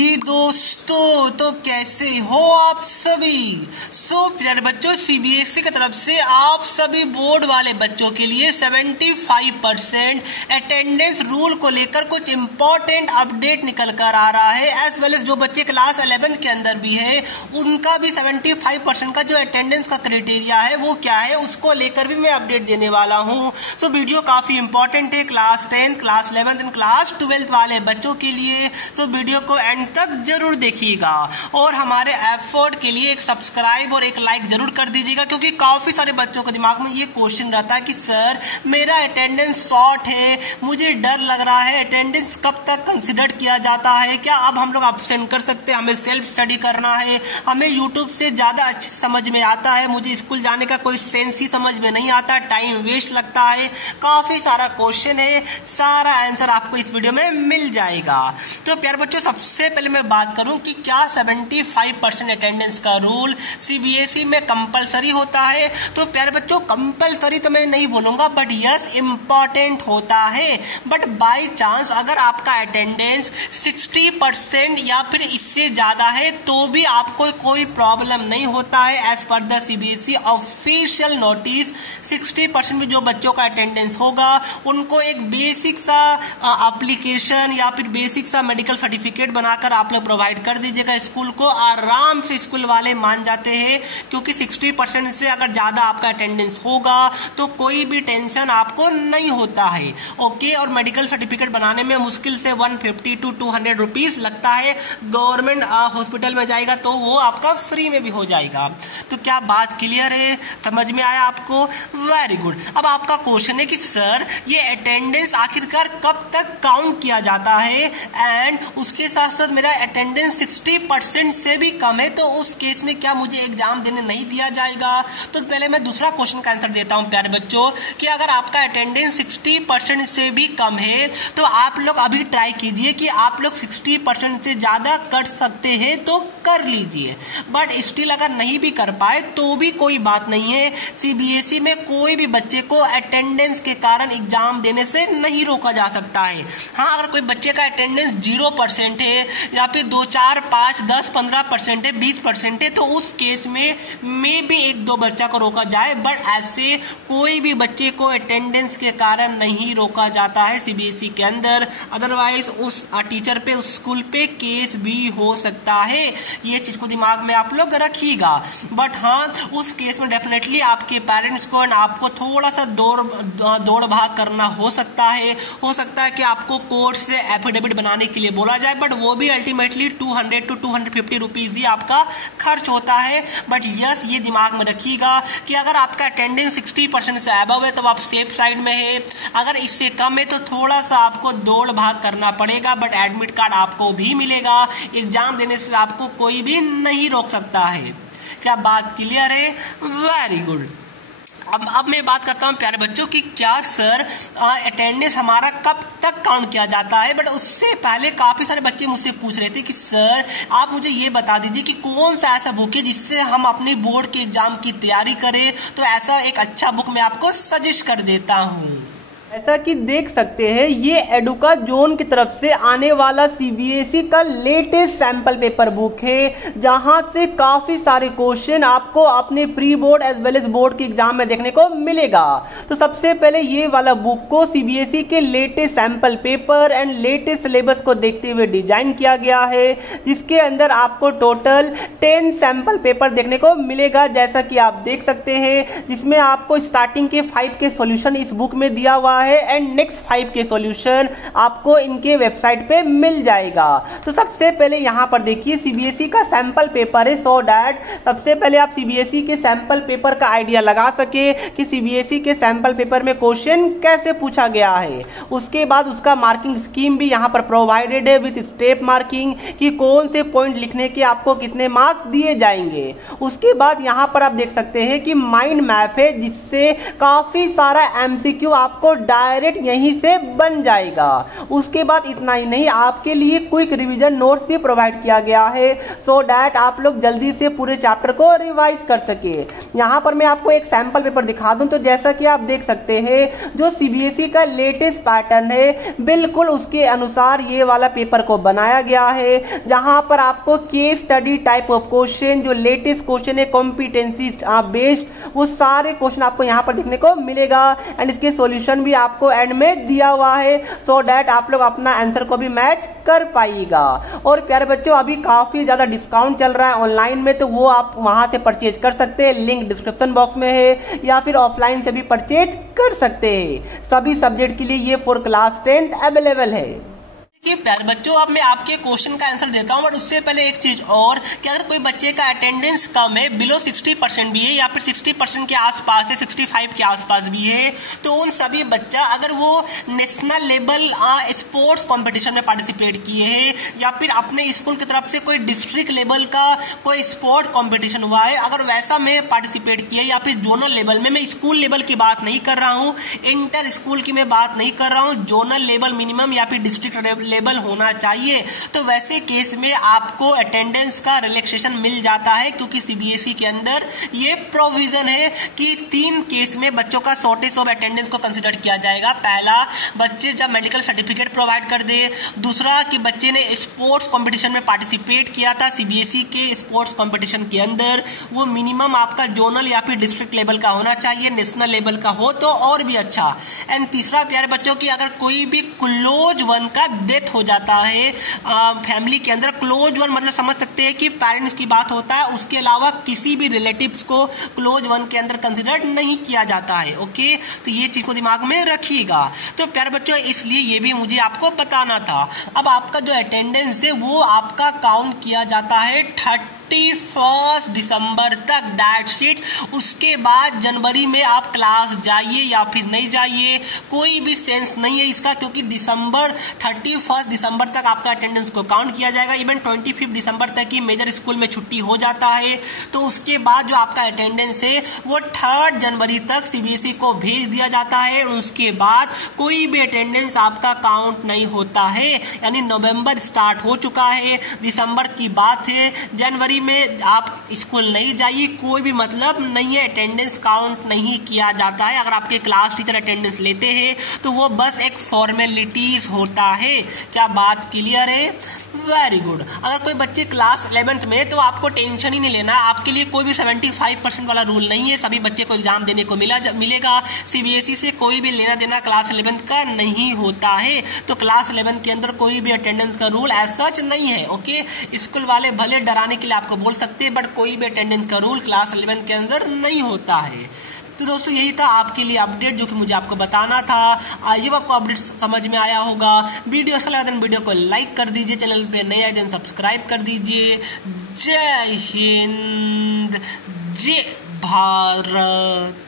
जी दोस्तों, तो कैसे हो आप सभी। प्यारे बच्चों, सीबीएसई की तरफ से आप सभी बोर्ड वाले बच्चों के लिए 75% अटेंडेंस रूल को लेकर कुछ इंपॉर्टेंट अपडेट निकल कर आ रहा है। एज वेल एज जो बच्चे क्लास 11 के अंदर भी है उनका भी 75% का जो अटेंडेंस का क्राइटेरिया है वो क्या है उसको लेकर भी मैं अपडेट देने वाला हूँ। वीडियो काफी इंपॉर्टेंट है क्लास 10, क्लास 11 एंड क्लास 12 वाले बच्चों के लिए। वीडियो को एंड तक जरूर देखिएगा और हमारे एफर्ट के लिए एक सब्सक्राइब और एक लाइक जरूर कर दीजिएगा, क्योंकि काफी सारे बच्चों के दिमाग में ये क्वेश्चन रहता है कि सर मेरा अटेंडेंस शॉर्ट है, मुझे डर लग रहा है, अटेंडेंस कब तक कंसिडर किया जाता है, क्या अब हम लोग एब्सेंट कर सकते हैं, हमें सेल्फ स्टडी करना है, हमें यूट्यूब से ज्यादा अच्छे समझ में आता है, मुझे स्कूल जाने का कोई सेंस ही समझ में नहीं आता, टाइम वेस्ट लगता है। काफी सारा क्वेश्चन है, सारा आंसर आपको इस वीडियो में मिल जाएगा। तो प्यारे बच्चों, सबसे पहले मैं बात करूं कि क्या 75% अटेंडेंस का रूल सीबीएसई में कंपलसरी होता है। तो प्यारे बच्चों, कंपलसरी तो मैं नहीं बोलूंगा, बट यस इंपॉर्टेंट होता है। बट बाय चांस अगर आपका अटेंडेंस 60% या फिर इससे ज्यादा है तो भी आपको कोई प्रॉब्लम नहीं होता है। As per the CBSE official notice 60% में जो बच्चों का अटेंडेंस होगा उनको एक बेसिक सा एप्लीकेशन या फिर बेसिक सा मेडिकल सर्टिफिकेट बनाकर आप लोग प्रोवाइड कर दीजिएगा स्कूल को। आराम से स्कूल वाले मान जाते हैं, क्योंकि 60% से अगर ज्यादा आपका अटेंडेंस होगा तो कोई भी टेंशन आपको नहीं होता है। ओके, और मेडिकल सर्टिफिकेट बनाने में मुश्किल से 150 to 200 रुपीज लगता है। गवर्नमेंट हॉस्पिटल में जाएगा तो वो आपका फ्री में भी हो जाएगा। तो क्या बात क्लियर है, समझ में आया आपको? Very good. अब आपका क्वेश्चन है कि सर ये अटेंडेंस आखिरकार कब तक काउंट किया जाता है, एंड उसके साथ साथ मेरा अटेंडेंस 60% से भी कम है तो उस केस में क्या मुझे एग्जाम देने नहीं दिया जाएगा। तो पहले मैं दूसरा क्वेश्चन का आंसर देता हूं प्यारे बच्चों, कि अगर आपका अटेंडेंस 60% से भी कम है तो आप लोग अभी ट्राई कीजिए कि आप लोग 60% से ज्यादा कर सकते हैं तो कर लीजिए। बट स्टिल अगर नहीं भी कर पाए तो भी कोई बात नहीं है। सीबीएसई में कोई भी बच्चे को अटेंडेंस के कारण एग्जाम देने से नहीं रोका जा सकता है। हाँ, अगर कोई बच्चे का अटेंडेंस 0% है या फिर 2, 4, 5, 10, 15% है, 20% है तो उस केस में मे भी 1-2 बच्चा को रोका जाए। बट ऐसे कोई भी बच्चे को अटेंडेंस के कारण नहीं रोका जाता है सीबीएसई के अंदर। अदरवाइज उस टीचर पे, उस स्कूल पे केस भी हो सकता है। ये चीज को दिमाग में आप लोग रखिएगा। बट हाँ, उस केस में डेफिनेटली आपके पेरेंट्स को आपको थोड़ा सा दौड़ भाग करना हो सकता है। हो सकता है कि आपको कोर्ट से एफिडेविट बनाने के लिए बोला जाए, बट वो भी अल्टीमेटली 200 to 250 रुपीज ही आपका खर्च होता है। बट यस, ये दिमाग में रखिएगा कि अगर आपका अटेंडेंस 60% से अबव है तो आप सेफ साइड में है, अगर इससे कम है तो थोड़ा सा आपको दौड़ भाग करना पड़ेगा। बट एडमिट कार्ड आपको भी मिलेगा, एग्जाम देने से आपको कोई भी नहीं रोक सकता है। क्या बात क्लियर है? Very good. अब मैं बात करता हूं प्यारे बच्चों कि क्या सर अटेंडेंस हमारा कब तक काउंट किया जाता है। बट उससे पहले काफी सारे बच्चे मुझसे पूछ रहे थे कि सर आप मुझे ये बता दीजिए कि कौन सा ऐसा बुक है जिससे हम अपने बोर्ड के एग्जाम की तैयारी करें। तो ऐसा एक अच्छा बुक मैं आपको सजेस्ट कर देता हूँ। ऐसा कि देख सकते हैं ये एडुका जोन की तरफ से आने वाला सीबीएसई का लेटेस्ट सैंपल पेपर बुक है, जहां से काफी सारे क्वेश्चन आपको अपने pre board as well as board के एग्जाम में देखने को मिलेगा। तो सबसे पहले ये वाला बुक को सीबीएसई के latest sample paper and latest syllabus को देखते हुए डिजाइन किया गया है, जिसके अंदर आपको टोटल 10 सैंपल पेपर देखने को मिलेगा, जैसा कि आप देख सकते हैं, जिसमें आपको स्टार्टिंग के 5 के सॉल्यूशन इस बुक में दिया हुआ है एंड नेक्स्ट 5 के सॉल्यूशन आपको इनके वेबसाइट पे मिल जाएगा। तो सबसे पहले यहां पर देखिए सीबीएसई का सैंपल पेपर है, सो दैट सबसे पहले आप सीबीएसई के सैंपल पेपर का आइडिया लगा सके कि सीबीएसई के सैंपल पेपर में क्वेश्चन कैसे पूछा गया है। उसके बाद उसका मार्किंग स्कीम भी यहां पर प्रोवाइडेड है विद स्टेप मार्किंग कि कौन से पॉइंट लिखने के आपको कितने मार्क्स दिए जाएंगे। उसके बाद यहां पर आप देख सकते हैं कि माइंड मैप है, जिससे काफी सारा एमसीक्यू आपको डायरेक्ट यहीं से बन जाएगा। उसके बाद इतना ही नहीं, आपके लिए क्विक रिवीजन नोट्स भी प्रोवाइड किया गया है सो डैट आप लोग जल्दी से पूरे चैप्टर को रिवाइज कर सके। यहाँ पर मैं आपको एक सैंपल पेपर दिखा दूं तो जैसा कि आप देख सकते हैं जो सीबीएसई का लेटेस्ट पैटर्न है बिल्कुल उसके अनुसार ये वाला पेपर को बनाया गया है, जहां पर आपको case study type of question जो लेटेस्ट क्वेश्चन है कॉम्पिटेंसी बेस्ड वो सारे क्वेश्चन आपको यहाँ पर देखने को मिलेगा एंड इसके सॉल्यूशन भी आपको एंड में दिया हुआ है सो डैट आप लोग अपना आंसर को भी मैच कर पाइएगा। और प्यारे बच्चों अभी काफी ज्यादा डिस्काउंट चल रहा है ऑनलाइन में, तो वो आप वहां से परचेज कर सकते हैं, लिंक डिस्क्रिप्शन बॉक्स में है, या फिर ऑफलाइन से भी परचेज कर सकते हैं। सभी सब्जेक्ट के लिए ये फॉर क्लास 10 अवेलेबल है। देखिए प्यारे बच्चों, अब मैं आपके क्वेश्चन का आंसर देता हूं, बट उससे पहले एक चीज और कि अगर कोई बच्चे का अटेंडेंस कम है, बिलो 60% भी है या फिर 60% के आसपास है, 65 के आसपास भी है, तो उन सभी बच्चा अगर वो नेशनल लेवल स्पोर्ट्स कंपटीशन में पार्टिसिपेट किए हैं या फिर अपने स्कूल की तरफ से कोई डिस्ट्रिक्ट लेवल का कोई स्पोर्ट कंपटीशन हुआ है, अगर वैसा में पार्टिसिपेट किया या फिर जोनल लेवल में, मैं स्कूल लेवल की बात नहीं कर रहा हूँ, इंटर स्कूल की मैं बात नहीं कर रहा हूँ, जोनल लेवल मिनिमम या फिर डिस्ट्रिक्ट लेवल होना चाहिए, तो वैसे केस में आपको अटेंडेंस का रिलैक्सेशन मिल जाता है, क्योंकि सीबीएसई के अंदर ये प्रोविजन है कि 3 केस में बच्चों का शॉर्टेज ऑफ अटेंडेंस को कंसीडर किया जाएगा। पहला, बच्चे जब मेडिकल सर्टिफिकेट प्रोवाइड कर दे, दूसरा कि बच्चे ने स्पोर्ट्स कंपटीशन में पार्टिसिपेट किया था सीबीएसई के स्पोर्ट्स कंपटीशन के अंदर, वो मिनिमम आपका जोनल या फिर डिस्ट्रिक्ट लेवल का होना चाहिए, नेशनल लेवल का हो तो और भी अच्छा। एंड तीसरा प्यारे बच्चों की अगर कोई भी क्लोज वन का डेथ हो जाता है फैमिली के अंदर, क्लोज वन मतलब समझ सकते हैं कि पेरेंट्स की बात होता है, उसके अलावा किसी भी रिलेटिव्स को क्लोज वन के अंदर कंसिडर नहीं किया जाता है। ओके, तो ये चीज को दिमाग में रखिएगा। तो प्यारे बच्चों इसलिए ये भी मुझे आपको बताना था। अब आपका जो अटेंडेंस है वो आपका काउंट किया जाता है 31 दिसंबर तक, दैट्स इट। उसके बाद जनवरी में आप क्लास जाइए या फिर नहीं जाइए, कोई भी सेंस नहीं है इसका, क्योंकि 31 दिसंबर तक आपका अटेंडेंस को काउंट किया जाएगा। इवन 25 दिसंबर तक ही मेजर स्कूल में छुट्टी हो जाता है, तो उसके बाद जो आपका अटेंडेंस है वो 3 जनवरी तक सीबीएसई को भेज दिया जाता है। उसके बाद कोई भी अटेंडेंस आपका काउंट नहीं होता है, यानी नवंबर स्टार्ट हो चुका है, दिसंबर की बात है, जनवरी में आप स्कूल नहीं जाइए, कोई भी मतलब नहीं है, अटेंडेंस काउंट नहीं किया जाता है। अगर आपके क्लास टीचर अटेंडेंस लेते हैं तो वो बस एक फॉर्मेलिटीज होता है। क्या बात क्लियर है? Very good. अगर कोई बच्चे क्लास 11th में, तो आपको टेंशन ही नहीं लेना, आपके लिए कोई भी 75% वाला रूल नहीं है, सभी बच्चे को एग्जाम देने को मिलेगा। सीबीएसई से कोई भी लेना देना क्लास 11th का नहीं होता है, तो क्लास 11 के अंदर कोई भी अटेंडेंस का रूल एज सच नहीं है। ओके, स्कूल वाले भले डराने के लिए आपको बोल सकते हैं, बट कोई भी अटेंडेंस का रूल क्लास 11 के अंदर नहीं होता है। तो दोस्तों यही था आपके लिए अपडेट जो कि मुझे आपको बताना था। आइए आपको अपडेट समझ में आया होगा। वीडियो अच्छा लगा तो वीडियो को लाइक कर दीजिए, चैनल पे नए आए तो सब्सक्राइब कर दीजिए। जय हिंद, जय भारत।